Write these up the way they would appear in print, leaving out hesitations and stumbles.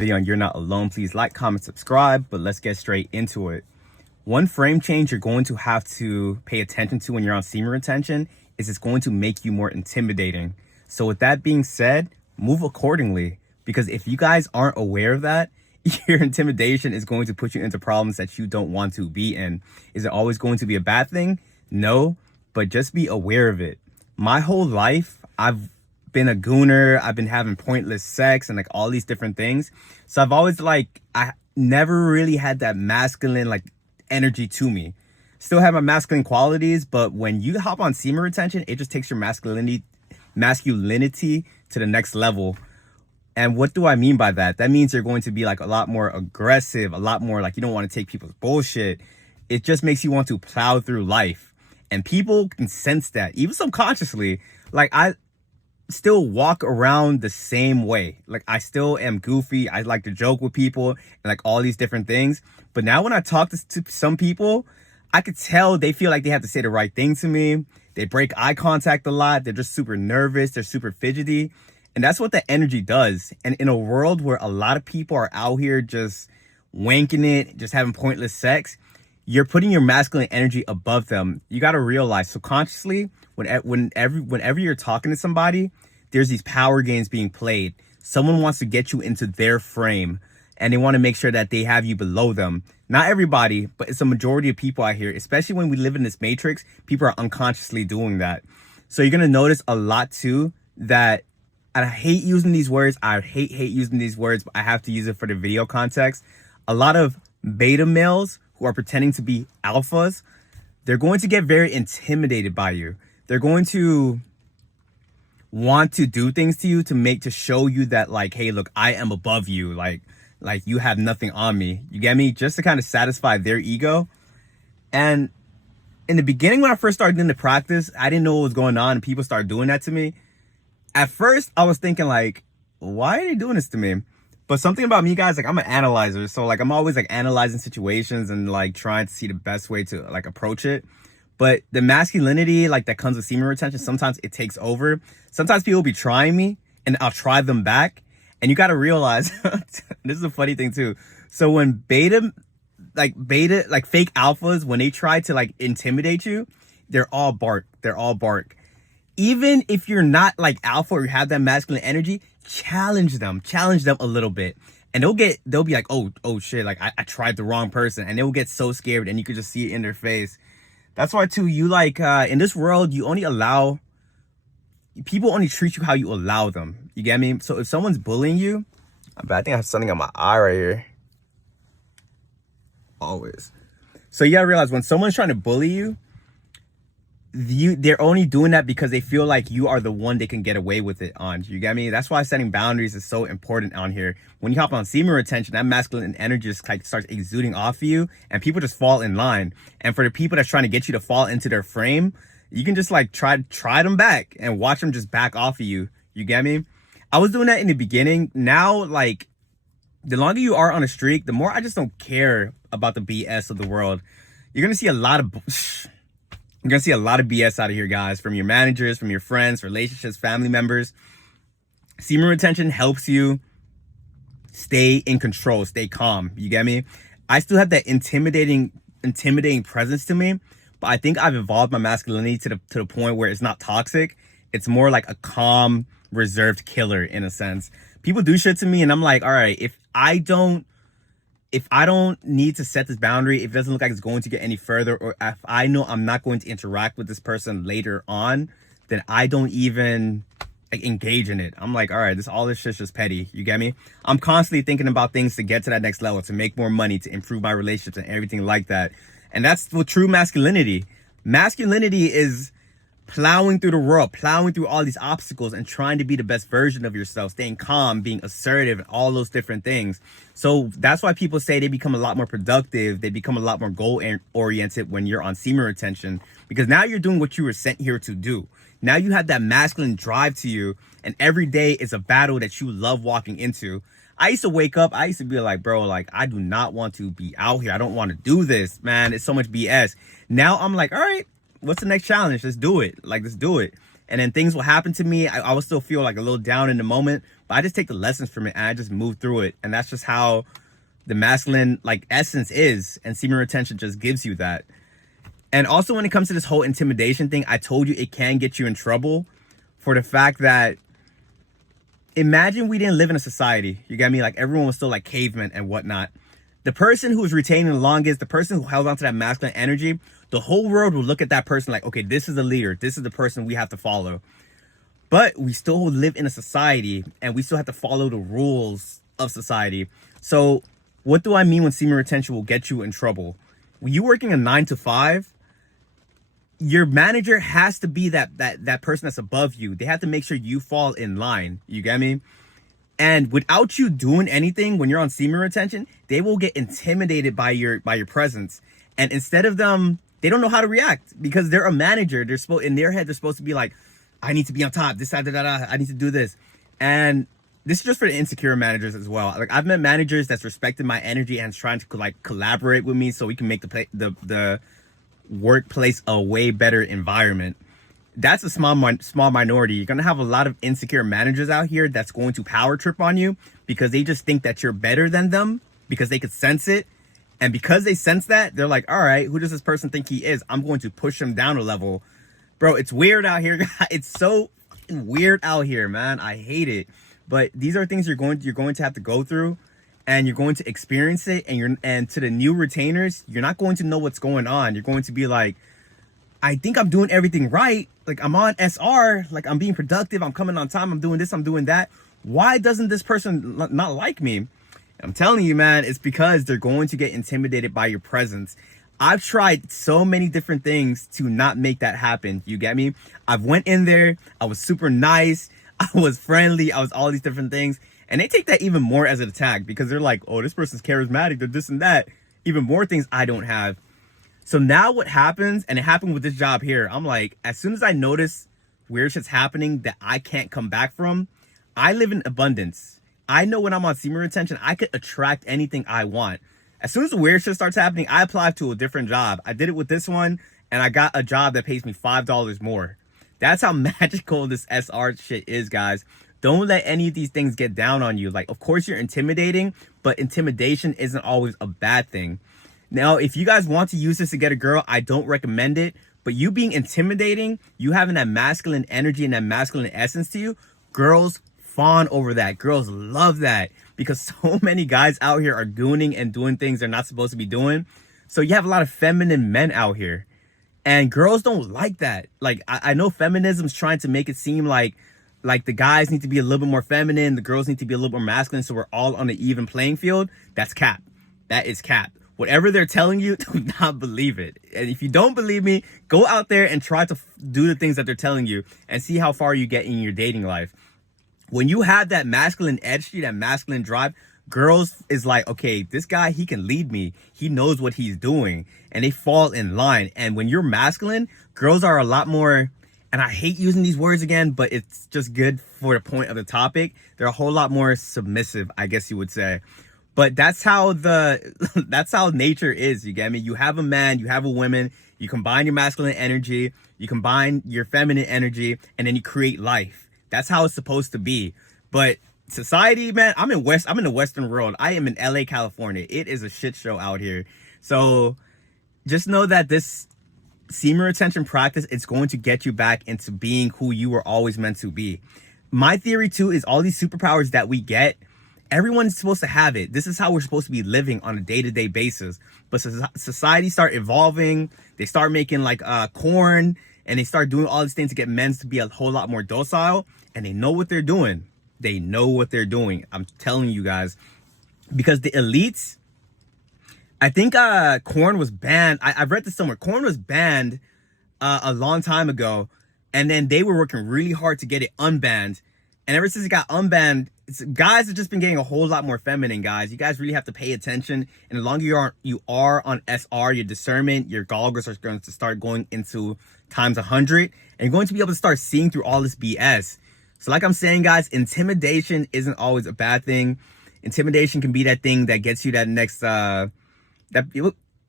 Video on You're Not Alone, please like, comment, subscribe, but let's get straight into it. One frame change you're going to have to pay attention to when you're on semen retention is it's going to make you more intimidating. So with that being said, move accordingly, because if you guys aren't aware of that, your intimidation is going to put you into problems that you don't want to be in. Is it always going to be a bad thing? No, but just be aware of it. My whole life, I've been a gooner. I've been having pointless sex and like all these different things. So I've always I never really had that masculine energy to me. Still have my masculine qualities, but when you hop on semen retention, it just takes your masculinity to the next level. And what do I mean by that? That means you're going to be a lot more aggressive, a lot more you don't want to take people's bullshit. It just makes you want to plow through life. And people can sense that, even subconsciously. I still walk around the same way. I still am goofy. I like to joke with people and all these different things. But now when I talk to some people, I could tell they feel like they have to say the right thing to me. They break eye contact a lot. They're just super nervous. They're super fidgety. And that's what the energy does. And in a world where a lot of people are out here just wanking it, just having pointless sex, you're putting your masculine energy above them. You got to realize subconsciously, whenever you're talking to somebody, there's these power games being played. Someone wants to get you into their frame, and they want to make sure that they have you below them. Not everybody, but it's a majority of people out here, especially when we live in this matrix, people are unconsciously doing that. So you're going to notice a lot too that, and I hate using these words. I hate using these words, but I have to use it for the video context. A lot of beta males who are pretending to be alphas, they're going to get very intimidated by you. They're going to want to do things to you to show you that hey, look, I am above you. Like you have nothing on me. You get me? Just to kind of satisfy their ego. And in the beginning, when I first started doing the practice, I didn't know what was going on, and people started doing that to me. At first, I was thinking why are they doing this to me? But something about me, guys, I'm an analyzer. So I'm always analyzing situations and trying to see the best way to approach it. But the masculinity that comes with semen retention, sometimes it takes over. Sometimes people will be trying me and I'll try them back. And you got to realize, this is a funny thing too. So when fake alphas, when they try to intimidate you, they're all bark. They're all bark. Even if you're not alpha or you have that masculine energy, challenge them a little bit. And they'll be oh shit, I tried the wrong person. And they'll get so scared, and you could just see it in their face. That's why too, you in this world, you only allow, people only treat you how you allow them. You get me? So if someone's bullying you, I think I have something on my eye right here. Always. So you gotta realize when someone's trying to bully you, they're only doing that because they feel like you are the one they can get away with it on. You get me? That's why setting boundaries is so important on here. When you hop on semen retention, that masculine energy just starts exuding off of you, and people just fall in line. And for the people that's trying to get you to fall into their frame, you can just try them back and watch them just back off of you. You get me? I was doing that in the beginning. Now, the longer you are on a streak, the more I just don't care about the BS of the world. You're gonna see a lot of You're going to see a lot of BS out of here, guys, from your managers, from your friends, relationships, family members. Semen retention helps you stay in control, stay calm. You get me? I still have that intimidating presence to me, but I think I've evolved my masculinity to the point where it's not toxic. It's more like a calm, reserved killer in a sense. People do shit to me, and I'm all right, if I don't need to set this boundary, if it doesn't look like it's going to get any further, or if I know I'm not going to interact with this person later on, then I don't even engage in it. I'm all right, all this shit's just petty. You get me? I'm constantly thinking about things to get to that next level, to make more money, to improve my relationships and everything like that. And that's what true masculinity. Masculinity is plowing through the world, plowing through all these obstacles and trying to be the best version of yourself, staying calm, being assertive, and all those different things. So that's why people say they become a lot more productive. They become a lot more goal oriented when you're on semen retention, because now you're doing what you were sent here to do. Now you have that masculine drive to you, and every day is a battle that you love walking into. I used to wake up, I used to be bro, I do not want to be out here. I don't want to do this, man. It's so much BS. Now I'm all right, what's the next challenge? Let's do it. Let's do it. And then things will happen to me. I will still feel like a little down in the moment, but I just take the lessons from it and I just move through it. And that's just how the masculine like essence is. And semen retention just gives you that. And also when it comes to this whole intimidation thing, I told you it can get you in trouble for the fact that imagine we didn't live in a society. You get me? Like everyone was still like cavemen and whatnot. The person who was retaining the longest, the person who held on to that masculine energy, the whole world will look at that person like, okay, this is the leader. This is the person we have to follow. But we still live in a society and we still have to follow the rules of society. So what do I mean when semen retention will get you in trouble? When you working a 9 to 5, your manager has to be that person that's above you. They have to make sure you fall in line. You get me? And without you doing anything, when you're on semen retention, they will get intimidated by your presence. And instead of them, they don't know how to react because they're a manager. They're supposed in their head, they're supposed to be like, I need to be on top. This, da, da, da, da, I need to do this. And this is just for the insecure managers as well. Like I've met managers that's respected my energy and is trying to like collaborate with me so we can make the workplace a way better environment. That's a small minority. You're going to have a lot of insecure managers out here that's going to power trip on you because they just think that you're better than them because they could sense it. And because they sense that, they're like, all right, who does this person think he is? I'm going to push him down a level. Bro, it's weird out here. It's so weird out here, man. I hate it. But these are things you're going to have to go through and you're going to experience it. And to the new retainers, you're not going to know what's going on. You're going to be like, I think I'm doing everything right. Like I'm on SR, like I'm being productive. I'm coming on time. I'm doing this. I'm doing that. Why doesn't this person not like me? I'm telling you, man, it's because they're going to get intimidated by your presence. I've tried so many different things to not make that happen. You get me? I've went in there. I was super nice. I was friendly. I was all these different things. And they take that even more as an attack because they're like, oh, this person's charismatic. They're this and that. Even more things I don't have. So now what happens, and it happened with this job here, I'm like, as soon as I notice weird shit's happening that I can't come back from, I live in abundance. I know when I'm on semen retention, I could attract anything I want. As soon as the weird shit starts happening, I apply to a different job. I did it with this one, and I got a job that pays me $5 more. That's how magical this SR shit is, guys. Don't let any of these things get down on you. Like, of course, you're intimidating, but intimidation isn't always a bad thing. Now, if you guys want to use this to get a girl, I don't recommend it. But you being intimidating, you having that masculine energy and that masculine essence to you, girls fawn over that. Girls love that because so many guys out here are gooning and doing things they're not supposed to be doing. So you have a lot of feminine men out here. And girls don't like that. Like, I know feminism's trying to make it seem like the guys need to be a little bit more feminine, the girls need to be a little more masculine, so we're all on an even playing field. That's cap. That is cap. Whatever they're telling you, do not believe it. And if you don't believe me, go out there and try to do the things that they're telling you and see how far you get in your dating life. When you have that masculine edge to you, that masculine drive, girls is like, okay, this guy, he can lead me. He knows what he's doing. And they fall in line. And when you're masculine, girls are a lot more, and I hate using these words again, but it's just good for the point of the topic. They're a whole lot more submissive, I guess you would say. But that's how that's how nature is, you get me? You have a man, you have a woman, you combine your masculine energy, you combine your feminine energy, and then you create life. That's how it's supposed to be. But society, man, I'm in the Western world. I am in LA, California. It is a shit show out here. So just know that this semen retention practice, it's going to get you back into being who you were always meant to be. My theory too is all these superpowers that we get, everyone's supposed to have it. This is how we're supposed to be living on a day-to-day basis. But society start evolving. They start making like corn, and they start doing all these things to get men to be a whole lot more docile. And they know what they're doing. They know what they're doing. I'm telling you guys. Because the elites, I think corn was banned. I've read this somewhere. Corn was banned a long time ago. And then they were working really hard to get it unbanned. And ever since it got unbanned, guys have just been getting a whole lot more feminine, guys. You guys really have to pay attention. And the longer you are on SR, your discernment, your goggles are going to start going into times 100. And you're going to be able to start seeing through all this BS. So like I'm saying, guys, intimidation isn't always a bad thing. Intimidation can be that thing that gets you that next,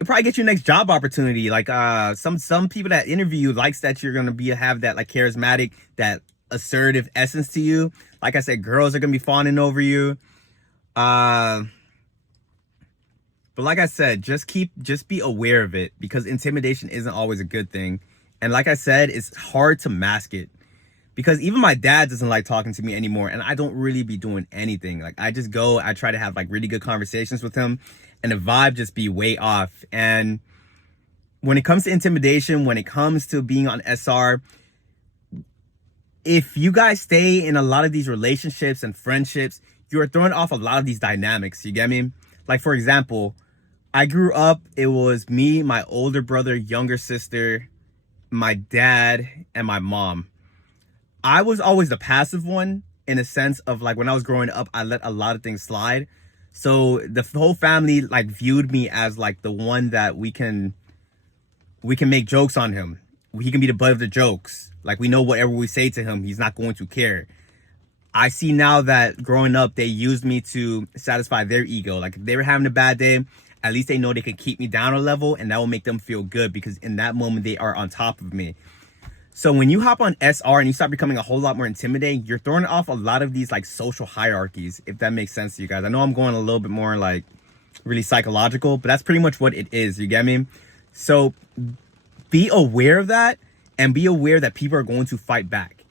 it probably get you next job opportunity. Like some people that interview you likes that you're gonna have that like charismatic, that assertive essence to you. Like I said, girls are gonna be fawning over you. But like I said, just be aware of it, because intimidation isn't always a good thing. And like I said, it's hard to mask it, because even my dad doesn't like talking to me anymore, and I don't really be doing anything. Like I try to have like really good conversations with him, and the vibe just be way off. And when it comes to intimidation, when it comes to being on SR, if you guys stay in a lot of these relationships and friendships, you are throwing off a lot of these dynamics. You get me? Like, for example, I grew up, it was me, my older brother, younger sister, my dad, and my mom. I was always the passive one, in a sense of like, when I was growing up, I let a lot of things slide. So the whole family like viewed me as like the one that we can make jokes on him. He can be the butt of the jokes. Like, we know whatever we say to him, he's not going to care. I see now that growing up, they used me to satisfy their ego. Like, if they were having a bad day, at least they know they can keep me down a level, and that will make them feel good, because in that moment they are on top of me. So when you hop on SR and you start becoming a whole lot more intimidating, you're throwing off a lot of these like social hierarchies, if that makes sense to you guys. I know I'm going a little bit more like really psychological, but that's pretty much what it is. You get me? So be aware of that, and be aware that people are going to fight back.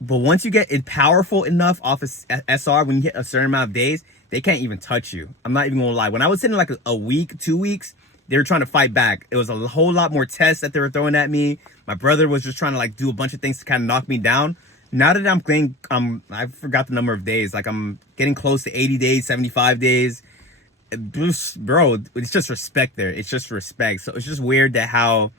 But once you get it powerful enough off of SR, when you hit a certain amount of days, they can't even touch you. I'm not even gonna lie. When I was sitting like a week, 2 weeks, they were trying to fight back. It was a whole lot more tests that they were throwing at me. My brother was just trying to like do a bunch of things to kind of knock me down. Now that I'm playing, I forgot the number of days. Like, I'm getting close to 80 days, 75 days. Bro, it's just respect there. It's just respect. So it's just weird that how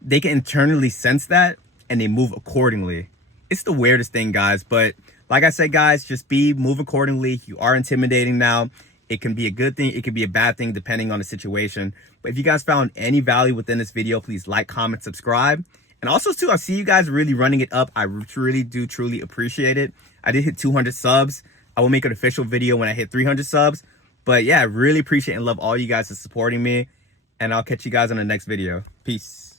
they can internally sense that and they move accordingly. It's the weirdest thing, guys. But like I said, guys, just move accordingly. You are intimidating now. It can be a good thing, it can be a bad thing, depending on the situation. But if you guys found any value within this video, please like, comment, subscribe. And also too, I see you guys really running it up. I really do truly appreciate it. I did hit 200 subs. I will make an official video when I hit 300 subs. But yeah, I really appreciate and love all you guys for supporting me. And I'll catch you guys on the next video. Peace.